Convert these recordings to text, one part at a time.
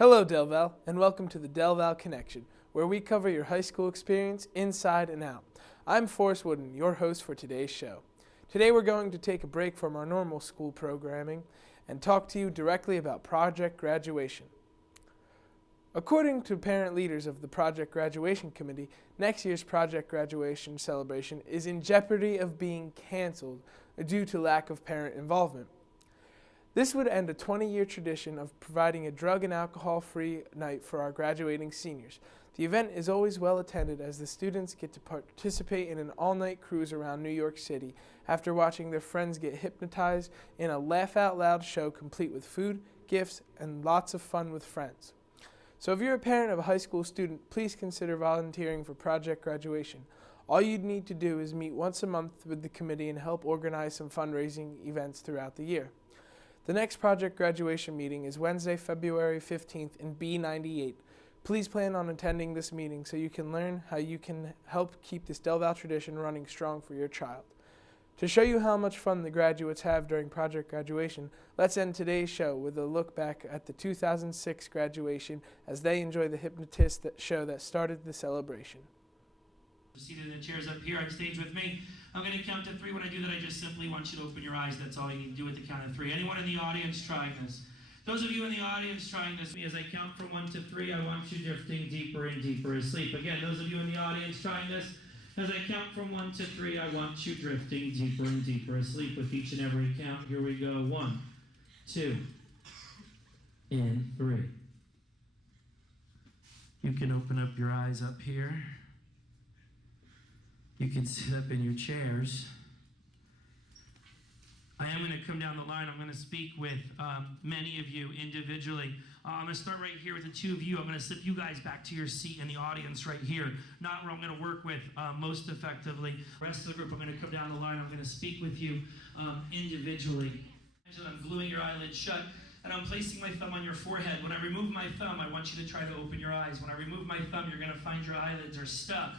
Hello, Del Val, and welcome to the Del Val Connection, where we cover your high school experience inside and out. I'm Forrest Wooden, your host for today's show. Today we're going to take a break from our normal school programming and talk to you directly about Project Graduation. According to parent leaders of the Project Graduation Committee, next year's Project Graduation celebration is in jeopardy of being canceled due to lack of parent involvement. This would end a 20-year tradition of providing a drug and alcohol-free night for our graduating seniors. The event is always well attended as the students get to participate in an all-night cruise around New York City after watching their friends get hypnotized in a laugh-out-loud show complete with food, gifts, and lots of fun with friends. So if you're a parent of a high school student, please consider volunteering for Project Graduation. All you'd need to do is meet once a month with the committee and help organize some fundraising events throughout the year. The next Project Graduation meeting is Wednesday, February 15th in B98. Please plan on attending this meeting so you can learn how you can help keep this Del Val tradition running strong for your child. To show you how much fun the graduates have during Project Graduation, let's end today's show with a look back at the 2006 graduation as they enjoy the hypnotist show that started the celebration. Seated in the chairs up here on stage with me. I'm going to count to three. When I do that, I just simply want you to open your eyes. That's all you do at the count of three. Anyone in the audience trying this? Those of you in the audience trying this, as I count from 1 to 3, I want you drifting deeper and deeper asleep. Again, those of you in the audience trying this, as I count from 1 to 3, I want you drifting deeper and deeper asleep with each and every count. Here we go. 1, 2, and 3. You can open up your eyes up here. You can sit up in your chairs. I am going to come down the line. I'm going to speak with many of you individually. I'm going to start right here with the two of you. I'm going to slip you guys back to your seat in the audience right here. Not where I'm going to work with most effectively. The rest of the group, I'm going to come down the line. I'm going to speak with you individually. I'm gluing your eyelids shut, and I'm placing my thumb on your forehead. When I remove my thumb, I want you to try to open your eyes. When I remove my thumb, you're going to find your eyelids are stuck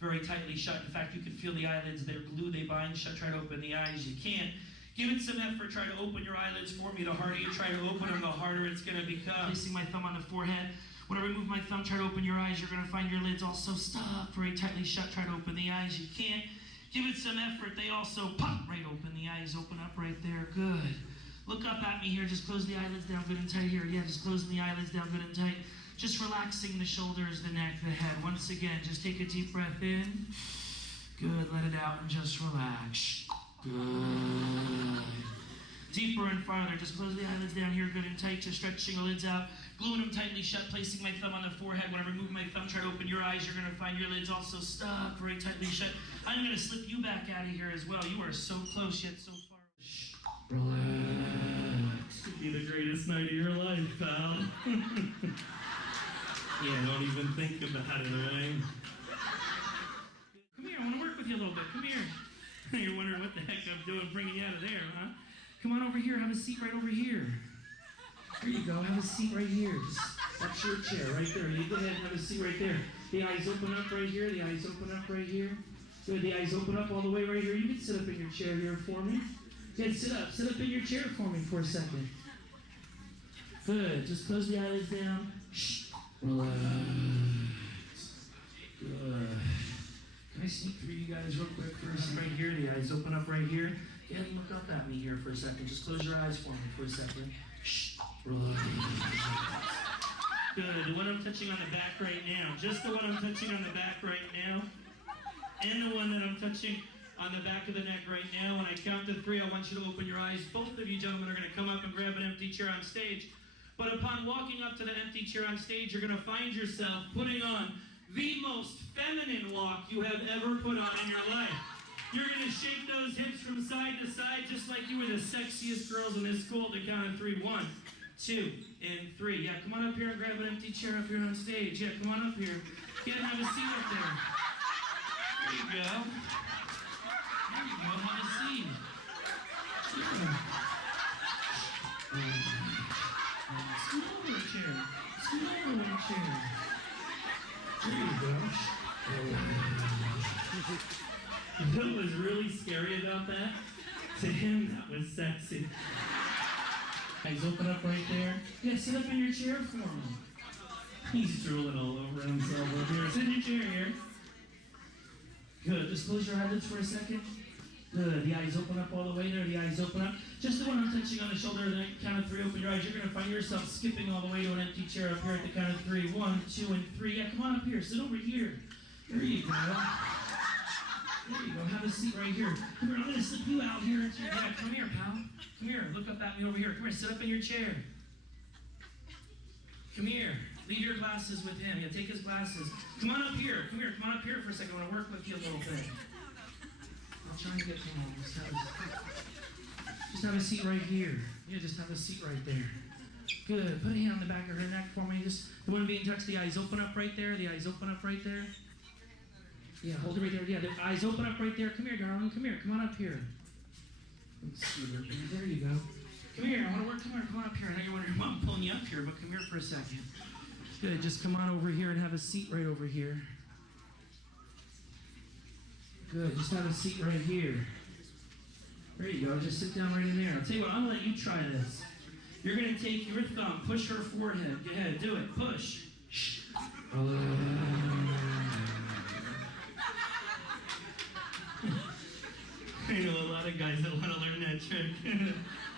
very tightly shut. In fact, you can feel the eyelids, they're glued, they bind shut. Try to open the eyes, you can't. Give it some effort, try to open your eyelids for me. The harder you try to open them, the harder it's gonna become. Placing my thumb on the forehead. When I remove my thumb, try to open your eyes, you're gonna find your lids also stuck, very tightly shut. Try to open the eyes, you can't. Give it some effort, they also pop right open. The eyes open up right there, good. Look up at me here, just close the eyelids down good and tight here. Yeah, just closing the eyelids down good and tight. Just relaxing the shoulders, the neck, the head. Once again, just take a deep breath in. Good, let it out and just relax. Good. Deeper and farther, just close the eyelids down here good and tight, just stretching the lids out, gluing them tightly shut, placing my thumb on the forehead. When I remove my thumb, try to open your eyes, you're gonna find your lids also stuck, very tightly shut. I'm gonna slip you back out of here as well. You are so close yet so far. Relax. Could be the greatest night of your life, pal. Yeah, don't even think about it, right? Come here, I want to work with you a little bit. Come here. You're wondering what the heck I'm doing bringing you out of there, huh? Come on over here, have a seat right over here. Here you go, have a seat right here. That's your chair right there. You go ahead and have a seat right there. The eyes open up right here, the eyes open up right here. Good, the eyes open up all the way right here. You can sit up in your chair here for me. Good, sit up in your chair for me for a second. Good, just close the eyelids down. Shh. Relax. Good. Can I sneak through you guys real quick first? Right here, the eyes open up right here. Yeah, look up at me here for a second. Just close your eyes for me for a second. Shh. Relax. Good. The one I'm touching on the back right now. Just the one I'm touching on the back right now. And the one that I'm touching on the back of the neck right now. When I count to 3, I want you to open your eyes. Both of you gentlemen are going to come up and grab an empty chair on stage. But upon walking up to the empty chair on stage, you're going to find yourself putting on the most feminine walk you have ever put on in your life. You're going to shake those hips from side to side just like you were the sexiest girls in this school at the count of 3. 1, 2, and 3. Yeah, come on up here and grab an empty chair up here on stage. Yeah, come on up here. Get and have a seat up there. There you go. There you go. Have a seat. Yeah. Scoot over a chair. Scoot over a chair. There you go. You know what was really scary about that? To him, that was sexy. Eyes open up right there. Yeah, sit up in your chair for me. He's drooling all over himself over here. Sit in your chair here. Good. Just close your eyelids for a second. Good. The eyes open up all the way there. The eyes open up. Just the one I'm touching on the shoulder. Then count of 3. Open your eyes. You're going to find yourself skipping all the way to an empty chair up here at the count of 3. 1, 2, and 3. Yeah, come on up here. Sit over here. There you go. There you go. Have a seat right here. Come here. I'm going to slip you out here. Yeah, come here, pal. Come here. Look up at me over here. Come here. Sit up in your chair. Come here. Leave your glasses with him. Yeah, take his glasses. Come on up here. Come here. Come on up here for a second. I want to work with you a little bit. I'll try and get to him. Just have a seat right here. Yeah, just have a seat right there. Good. Put a hand on the back of her neck for me. Just the one being touched. The eyes open up right there. The eyes open up right there. Yeah, hold it right there. Yeah, the eyes open up right there. Come here, darling. Come here. Come on up here. Let's see. There you go. Come here. I want to work. Come here. Come on up here. I know you're wondering why I'm pulling you up here, but come here for a second. Good. Just come on over here and have a seat right over here. Good. Just have a seat right here. There you go. Just sit down right in there. I'll tell you what. I'm going to let you try this. You're going to take your thumb, push her forehead. Go ahead. Do it. Push. I know a lot of guys that want to learn that trick.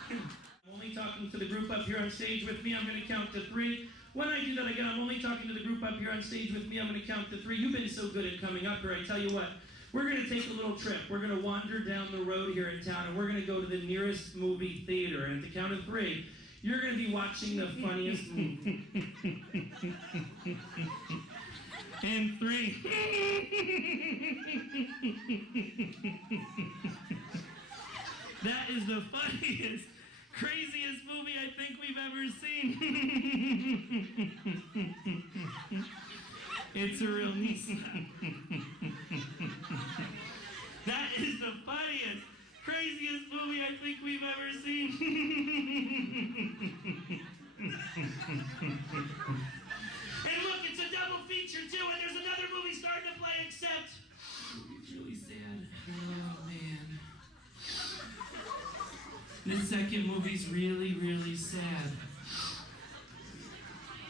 I'm only talking to the group up here on stage with me. I'm going to count to 3. When I do that again, I'm only talking to the group up here on stage with me. I'm going to count to 3. You've been so good at coming up here. I tell you what, we're going to take a little trip. We're going to wander down the road here in town, and we're going to go to the nearest movie theater. And at the count of 3, you're going to be watching the funniest movie. And 3. That is the funniest, craziest movie I think we've ever seen. It's a real nice. That is the funniest, craziest movie I think we've ever seen. And look, it's a double feature too, and there's another movie starting to play, except it's really sad. Oh man. This second movie's really, really sad.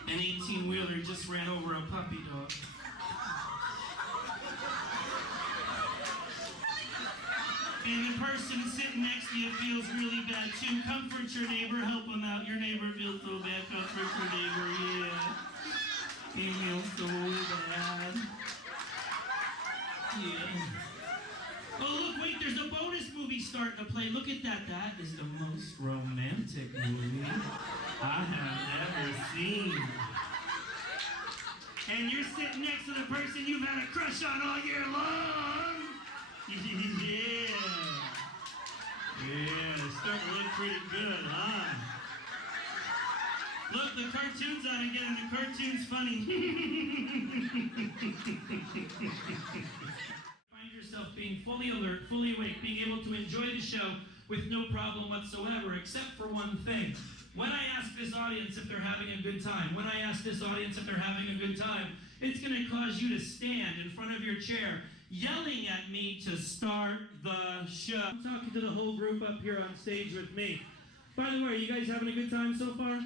An 18-wheeler just ran over a puppy dog. And the person sitting next to you feels really bad too. Comfort your neighbor, help him out. Your neighbor feels so bad, comfort your neighbor, yeah. He feels so bad. Yeah. Oh, look, wait, there's a bonus movie starting to play. Look at that. That is the most romantic movie I have ever seen. And you're sitting next to the person you've had a crush on all year long. Yeah. Yeah, it's starting to look pretty good, huh? Look, the cartoon's on again, and the cartoon's funny. Find yourself being fully alert, fully awake, being able to enjoy the show with no problem whatsoever, except for one thing. When I ask this audience if they're having a good time, it's going to cause you to stand in front of your chair, yelling at me to start the show. I'm talking to the whole group up here on stage with me. By the way, are you guys having a good time so far?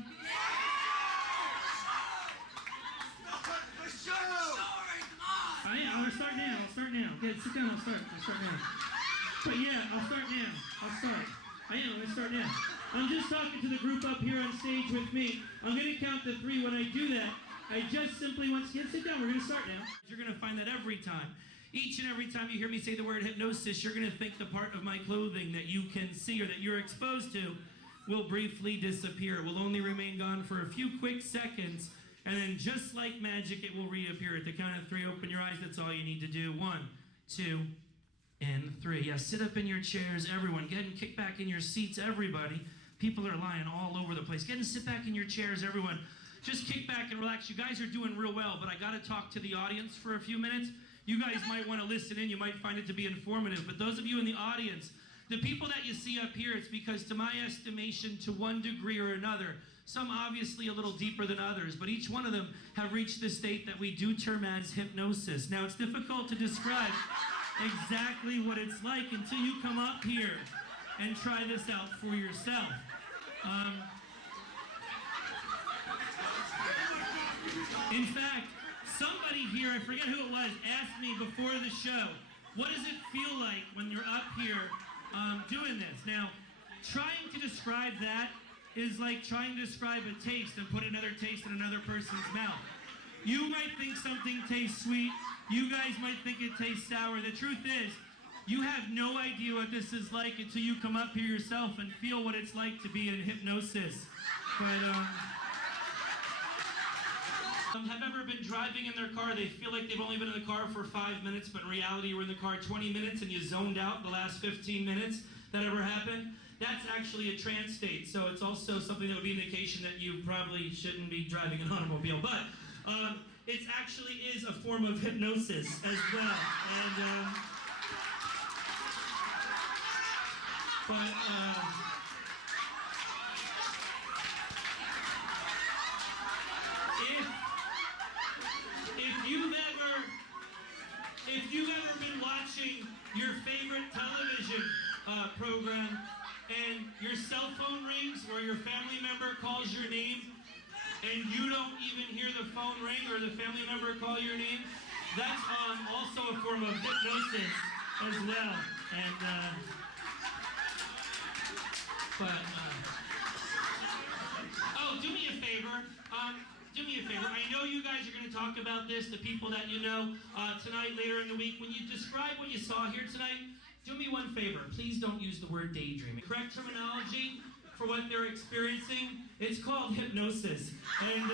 I'll start now. Good, sit down, I'll start now. But yeah, I'll start now. I'm gonna start now. I'm just talking to the group up here on stage with me. I'm gonna count to 3. When I do that, I just simply want to sit down. We're gonna start now. You're gonna find that every time. Each and every time you hear me say the word hypnosis, you're gonna think the part of my clothing that you can see or that you're exposed to will briefly disappear. It will only remain gone for a few quick seconds. And then just like magic, it will reappear. At the count of 3, open your eyes. That's all you need to do. 1, 2, and 3. Yeah, sit up in your chairs, everyone. Go ahead and kick back in your seats, everybody. People are lying all over the place. Go ahead and sit back in your chairs, everyone. Just kick back and relax. You guys are doing real well, but I got to talk to the audience for a few minutes. You guys might want to listen in. You might find it to be informative. But those of you in the audience, the people that you see up here, it's because to my estimation, to one degree or another, some obviously a little deeper than others, but each one of them have reached the state that we do term as hypnosis. Now, it's difficult to describe exactly what it's like until you come up here and try this out for yourself. In fact, somebody here, I forget who it was, asked me before the show, what does it feel like when you're up here doing this? Now, trying to describe that is like trying to describe a taste and put another taste in another person's mouth. You might think something tastes sweet. You guys might think it tastes sour. The truth is, you have no idea what this is like until you come up here yourself and feel what it's like to be in hypnosis. But, have ever been driving in their car, they feel like they've only been in the car for 5 minutes, but in reality you were in the car 20 minutes and you zoned out the last 15 minutes? That ever happened? That's actually a trance state, so it's also something that would be an indication that you probably shouldn't be driving an automobile. But it actually is a form of hypnosis as well. And, if you've ever been watching your favorite television program and your cell phone rings or your family member calls your name and you don't even hear the phone ring or the family member call your name, that's also a form of hypnosis as well. And oh, do me a favor. Do me a favor. I know you guys are going to talk about this, the people that you know, tonight, later in the week. When you describe what you saw here tonight, do me one favor. Please don't use the word daydreaming. Correct terminology for what they're experiencing, it's called hypnosis. And,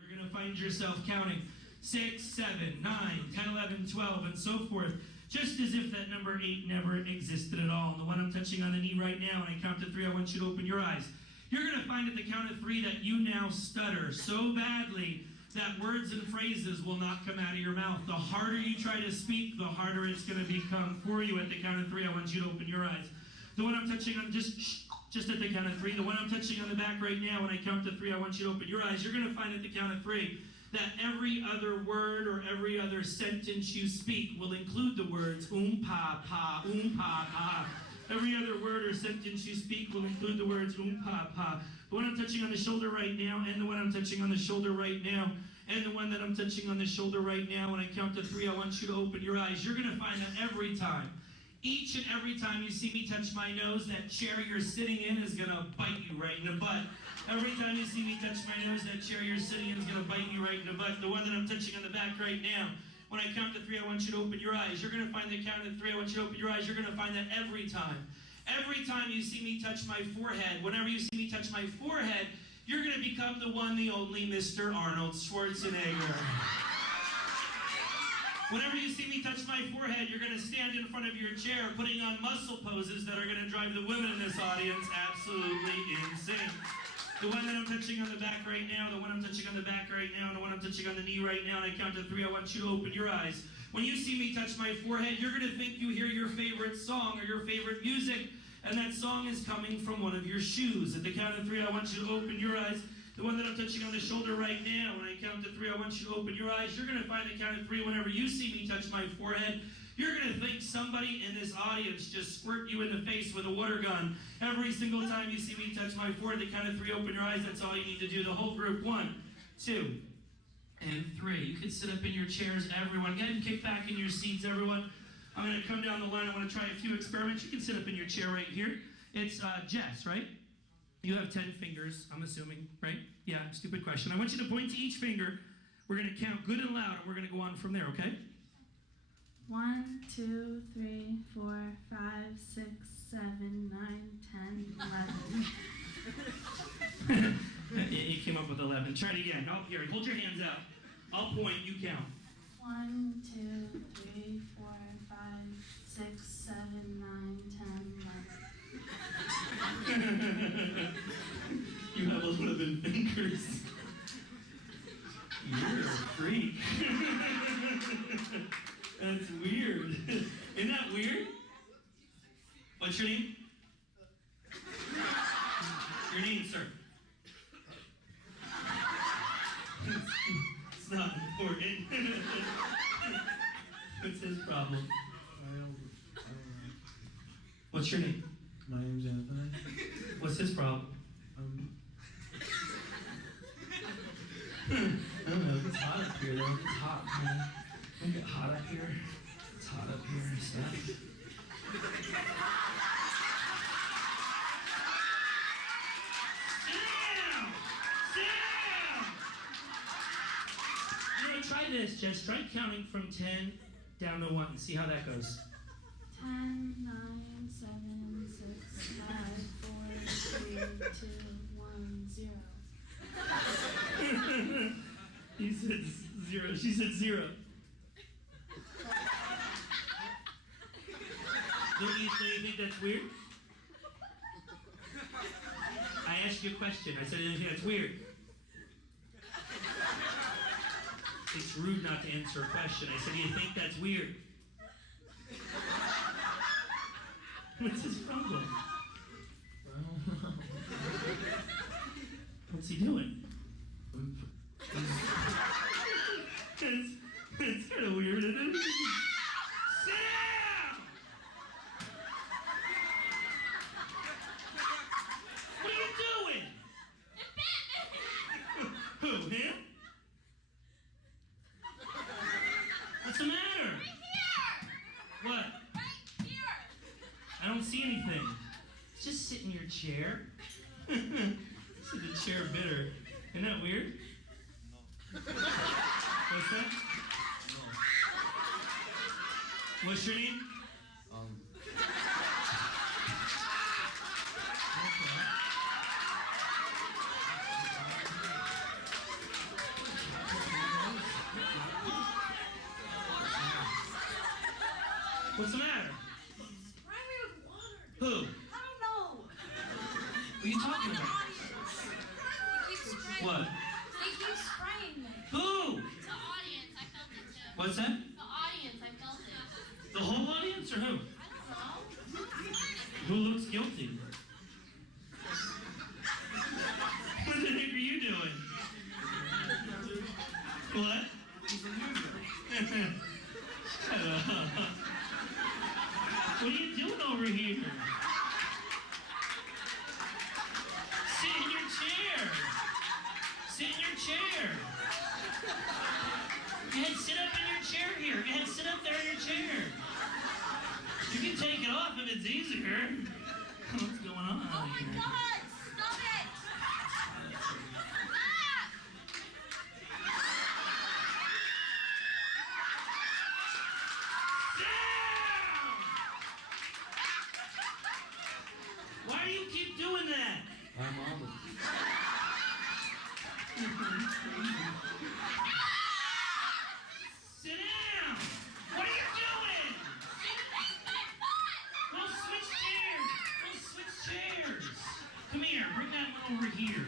you're going to find yourself counting 6, 7, 9, 10, 11, 12, and so forth, just as if that number 8 never existed at all. And the one I'm touching on the knee right now, and I count to 3, I want you to open your eyes. You're going to find at the count of 3 that you now stutter so badly that words and phrases will not come out of your mouth. The harder you try to speak, the harder it's going to become for you. At the count of 3, I want you to open your eyes. The one I'm touching on, just at the count of 3, the one I'm touching on the back right now, when I count to 3, I want you to open your eyes. You're going to find at the count of 3 that every other word or every other sentence you speak will include the words pa, pa, pa. Every other word or sentence you speak will include the words pa, pa. The one I'm touching on the shoulder right now, and the one I'm touching on the shoulder right now, and the one that I'm touching on the shoulder right now, when I count to 3, I want you to open your eyes. You're going to find that every time, each and every time you see me touch my nose, that chair you're sitting in is going to bite you right in the butt. Every time you see me touch my nose, that chair you're sitting in is going to bite you right in the butt. The one that I'm touching on the back right now, when I count to 3, I want you to open your eyes. You're going to find the count of 3, I want you to open your eyes. You're going to find that every time you see me touch my forehead, whenever you see me touch my forehead, you're going to become the one, the only Mr. Arnold Schwarzenegger. Whenever you see me touch my forehead, you're going to stand in front of your chair putting on muscle poses that are going to drive the women in this audience absolutely insane. The one that I'm touching on the back right now, the one I'm touching on the back right now, the one I'm touching on the knee right now, and I count to 3, I want you to open your eyes. When you see me touch my forehead, you're going to think you hear your favorite song or your favorite music, and that song is coming from one of your shoes. At the count of 3, I want you to open your eyes. The one that I'm touching on the shoulder right now, when I count to 3, I want you to open your eyes. You're going to find the count of 3 whenever you see me touch my forehead. You're going to think somebody in this audience just squirt you in the face with a water gun. Every single time you see me touch my forehead, the count of 3, open your eyes. That's all you need to do. The whole group. 1, 2, and 3. You can sit up in your chairs, everyone. Go ahead and kick back in your seats, everyone. I'm going to come down the line. I want to try a few experiments. You can sit up in your chair right here. It's Jess, right? You have 10 fingers, I'm assuming, right? Yeah, stupid question. I want you to point to each finger. We're going to count good and loud, and we're going to go on from there, okay? 1, 2, 3, 4, 5, 6, 7, 9, 10, 11. You came up with 11. Try it again. Oh, here, hold your hands out. I'll point, you count. 1, 2, 3, 4, 5, 6, 7, 9, 10, 11. You have 11 fingers. You're a freak. That's weird. Isn't that weird? What's your name? Your name, sir. It's not important. What's his problem? I don't know. What's your name? My name's Anthony. What's his problem? I don't know. It's hot up here, though. It's hot, man. Don't get hot up here. It's hot up here and stuff. Try this, Jess. Try counting from 10 down to 1 and see how that goes. 10, 9, 7, 6, 5, 4, 3, 2, 1, 0. He said 0. She said 0. Don't you think that's weird? I asked you a question. I said, do you think that's weird? It's rude not to answer a question. I said, do you think that's weird? What's his problem? What's he doing? It's sort of weird, isn't it? Sit down! What are you doing? Who, him? What's the matter? Right here! What? Right here! I don't see anything. Just sit in your chair. Sit in the chair bitter. Isn't that weird? What's that? What's your name? What's the matter? Spray me with water. Who? I don't know. What are you talking about? They keep spraying. What? They keep spraying me. Who? The audience, I felt it too. What's that? The audience, I felt it. The whole audience or who? I don't know. Who looks guilty? What the heck are you doing? What? Shut up. What are you doing over here? Sit in your chair. Sit in your chair. Go ahead, sit up in your chair here. Go ahead, sit up there in your chair. You can take it off if it's easier. What's going on Oh out my here? God! Stop it! Ah! Down! Why do you keep doing that? I'm Mama. Sit down! What are you doing? We'll switch chairs! We'll switch chairs! Come here, bring that one over here.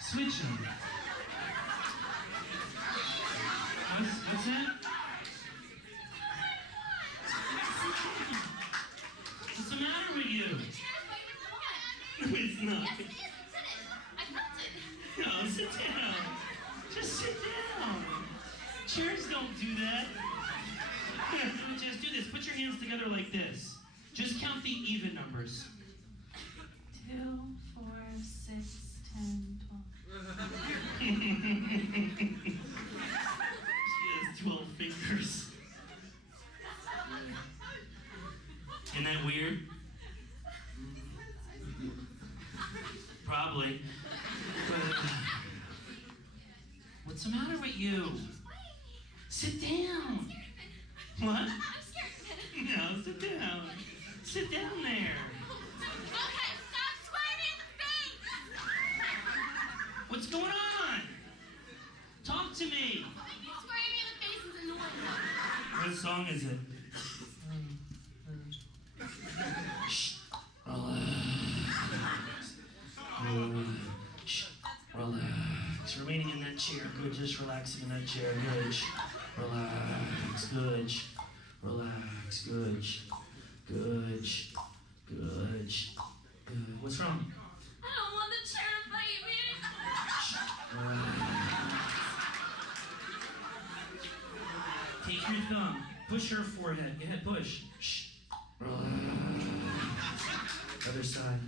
Switch them. What's that? What's the matter with you? No, it's not. Yes, it is. Sit it. I felt it. No, sit down. Just sit down. Chairs don't do that. Just do this. Put your hands together like this. Just count the even numbers. 2, 4, 6, 10, 12. She has 12 fingers. Isn't that weird? Probably. What's the matter with you? Sit down. What? I'm scared. No, sit down. Sit down there. Okay, stop spraying me in the face! What's going on? Talk to me. Spraying me in the face is annoying. What song is it? Shh. Shh. Relax. Remaining in that chair. Good. Just relaxing in that chair. Good. Relax. Good. Relax. Good. Good. Good. Good. What's wrong? I don't want the chair to bite me anymore. Take Take your thumb. Push her forehead. Go ahead, push. Shh. Other side.